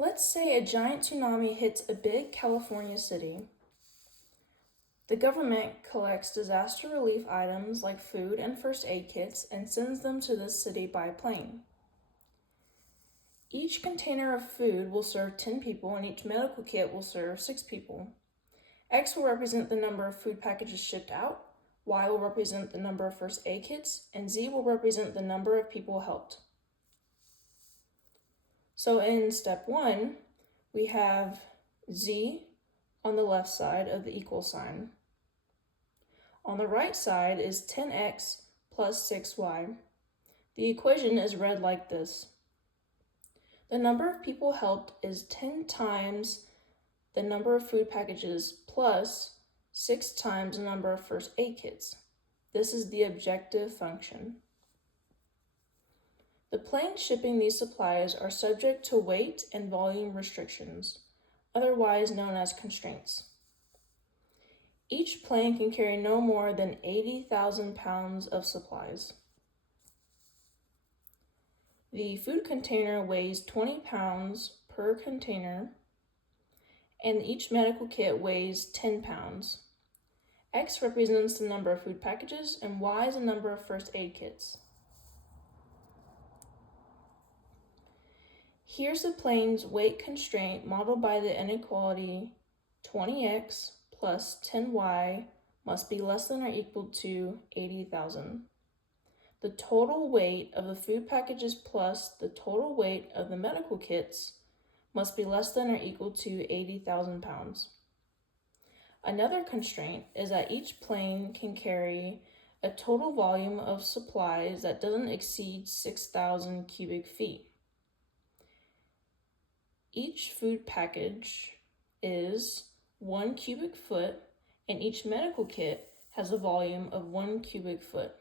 Let's say a giant tsunami hits a big California city. The government collects disaster relief items like food and first aid kits and sends them to this city by plane. Each container of food will serve 10 people and each medical kit will serve 6 people. X will represent the number of food packages shipped out, Y will represent the number of first aid kits, and Z will represent the number of people helped. So in step 1, we have Z on the left side of the equal sign. On the right side is 10x plus 6y. The equation is read like this. The number of people helped is 10 times the number of food packages plus 6 times the number of first aid kits. This is the objective function. The planes shipping these supplies are subject to weight and volume restrictions, otherwise known as constraints. Each plane can carry no more than 80,000 pounds of supplies. The food container weighs 20 pounds per container, and each medical kit weighs 10 pounds. X represents the number of food packages, and Y is the number of first aid kits. Here's the plane's weight constraint modeled by the inequality 20x plus 10y must be less than or equal to 80,000. The total weight of the food packages plus the total weight of the medical kits must be less than or equal to 80,000 pounds. Another constraint is that each plane can carry a total volume of supplies that doesn't exceed 6,000 cubic feet. Each food package is 1 cubic foot, and each medical kit has a volume of 1 cubic foot.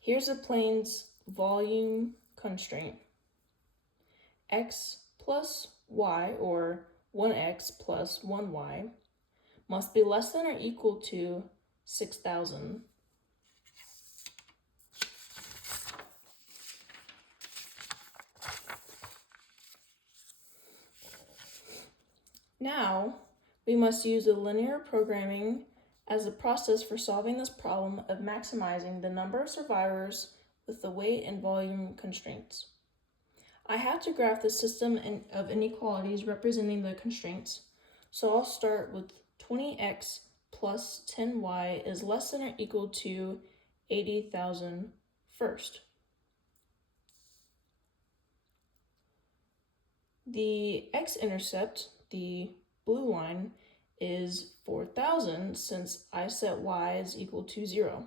Here's a plane's volume constraint. X plus y, or 1x plus 1y, must be less than or equal to 6,000. Now, we must use the linear programming as the process for solving this problem of maximizing the number of survivors with the weight and volume constraints. I have to graph the system of inequalities representing the constraints, so I'll start with 20x plus 10y is less than or equal to 80,000 first. The x-intercept, the blue line, is 4,000 since I set y is equal to 0.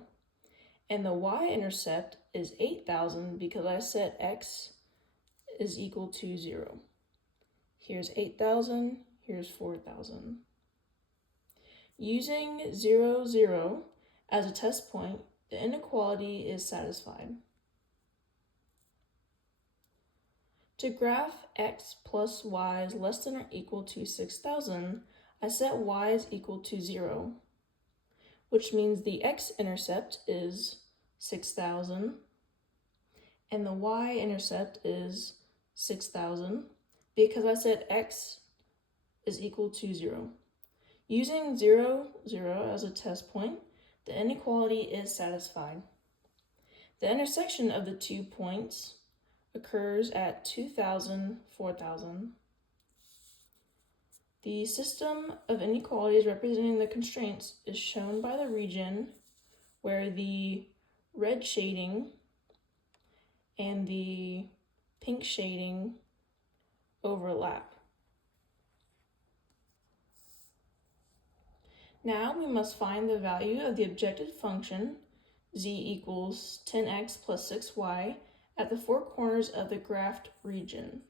And the y-intercept is 8,000 because I set x is equal to 0. Here's 8,000, here's 4,000. Using 0, 0 as a test point, the inequality is satisfied. To graph x plus y is less than or equal to 6,000, I set y is equal to 0, which means the x-intercept is 6,000 and the y-intercept is 6,000 because I set x is equal to 0. Using 0, 0 as a test point, the inequality is satisfied. The intersection of the 2 points occurs at 2,000, 4,000. The system of inequalities representing the constraints is shown by the region where the red shading and the pink shading overlap. Now we must find the value of the objective function z equals 10x plus 6y at the 4 corners of the graphed region.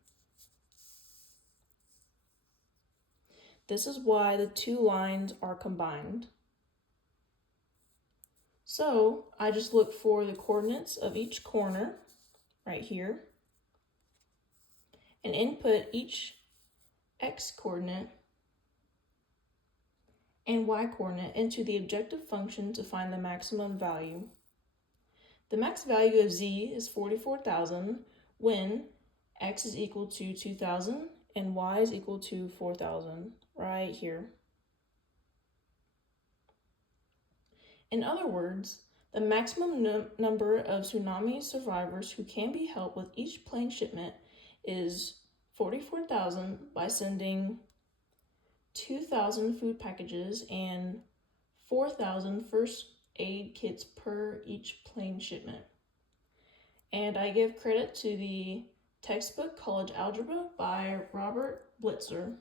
This is why the 2 lines are combined. So I just look for the coordinates of each corner right here and input each x coordinate and y coordinate into the objective function to find the maximum value. The max value of z is 44,000 when x is equal to 2,000 and y is equal to 4,000, right here. In other words, the maximum number of tsunami survivors who can be helped with each plane shipment is 44,000 by sending 2,000 food packages and 4,000 first aid kits per each plane shipment. And I give credit to the textbook College Algebra by Robert Blitzer.